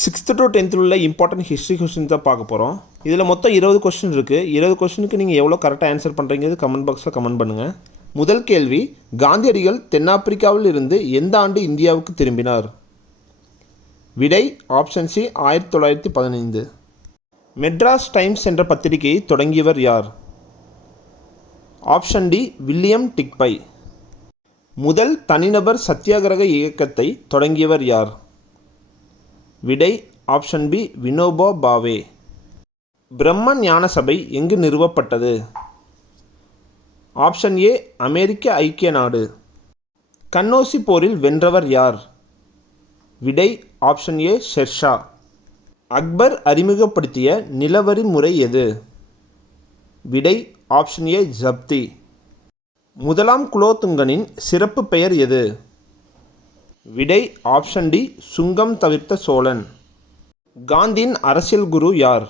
6th to 10th உள்ள important history question தான் பார்க்க போகிறோம். இதில் மொத்தம் 20 கொஸ்டின் இருக்குது. 20 கொஸ்டினுக்கு நீங்கள் எவ்வளோ கரெக்டாக ஆன்சர் பண்ணுறீங்கிறது கமெண்ட் பாக்ஸில் கமெண்ட் பண்ணுங்கள். முதல் கேள்வி, காந்தியடிகள் தென்னாப்பிரிக்காவில் இருந்து எந்த ஆண்டு இந்தியாவுக்கு திரும்பினார்? விடை ஆப்ஷன் சி 1915. மெட்ராஸ் டைம்ஸ் என்ற பத்திரிகையை தொடங்கியவர் யார்? Option D William Digby. முதல் தனிநபர் சத்தியாகிரக இயக்கத்தை தொடங்கியவர் யார்? விடை ஆப்ஷன் பி வினோபா பாவே. பிரம்ம ஞான சபை எங்கு நிறுவப்பட்டது? ஆப்ஷன் ஏ அமெரிக்க ஐக்கிய நாடு. கன்னோசி போரில் வென்றவர் யார்? விடை ஆப்ஷன் ஏ ஷெர்ஷா. அக்பர் அறிமுகப்படுத்திய நிலவரி முறை எது? விடை ஆப்ஷன் ஏ ஜப்தி. முதலாம் குலோத்துங்கனின் சிறப்பு பெயர் எது? விடை ஆப்ஷன் டி சுங்கம் தவிர்த்த சோழன். காந்தியின் அரசியல் குரு யார்?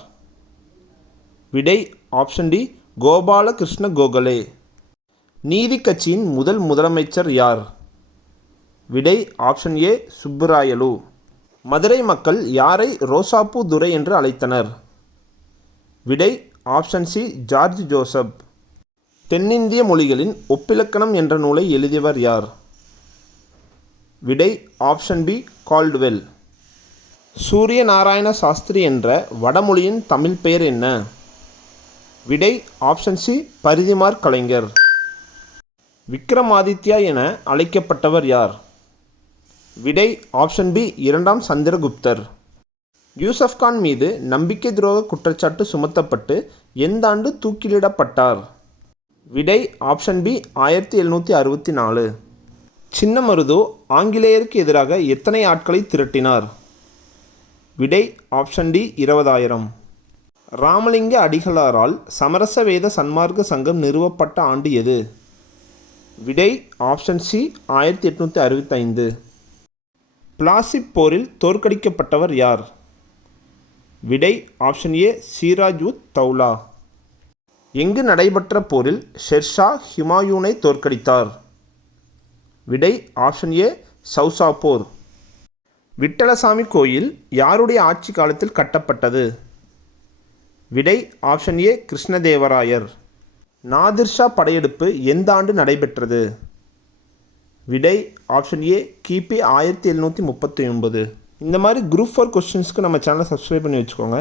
விடை ஆப்ஷன் டி கோபாலகிருஷ்ண கோகலே. நீதி கட்சியின் முதல் முதலமைச்சர் யார்? விடை ஆப்ஷன் ஏ சுப்புராயலு. மதுரை மக்கள் யாரை ரோசாப்பூ துரை என்று அழைத்தனர்? விடை ஆப்ஷன் சி ஜார்ஜ் ஜோசப். தென்னிந்திய மொழிகளின் ஒப்பிலக்கணம் என்ற நூலை எழுதியவர் யார்? விடை option B Caldwell. Surya Narayana Shastri என்ற வடமொழியின் தமிழ் பெயர் என்ன? விடை ஆப்ஷன் சி பரிதிமார் கலைஞர். விக்ரமாதித்யா என அழைக்கப்பட்டவர் யார்? விடை ஆப்ஷன் பி இரண்டாம் சந்திரகுப்தர். யூசப் கான் மீது நம்பிக்கை துரோக குற்றச்சாட்டு சுமத்தப்பட்டு எந்த ஆண்டு தூக்கிலிடப்பட்டார்? விடை ஆப்ஷன் பி 1764. சின்னமருது ஆங்கிலேயருக்கு எதிராக எத்தனை ஆட்களை திரட்டினார்? விடை ஆப்ஷன் டி 20,000. ராமலிங்க அடிகளாரால் சமரச வேத சன்மார்க்க சங்கம் நிறுவப்பட்ட ஆண்டு எது? விடை ஆப்ஷன் சி 1865. பிளாசிப் போரில் தோற்கடிக்கப்பட்டவர் யார்? விடை ஆப்ஷன் ஏ சிராஜ் உத் தௌலா. எங்கு நடைபெற்ற போரில் ஷெர்ஷா ஹுமாயூனை தோற்கடித்தார்? விடை ஆப்ஷன் ஏ சௌசா போர். விட்டலசாமி கோயில் யாருடைய ஆட்சி காலத்தில் கட்டப்பட்டது? விடை ஆப்ஷன் ஏ கிருஷ்ணதேவராயர். நாதிர்ஷா படையெடுப்பு எந்த ஆண்டு நடைபெற்றது? விடை ஆப்ஷன் ஏ கிபி 1739. இந்த மாதிரி குரூப் 4 கொஸ்டின்ஸ்க்கு நம்ம சேனலை சப்ஸ்கிரைப் பண்ணி வச்சுக்கோங்க.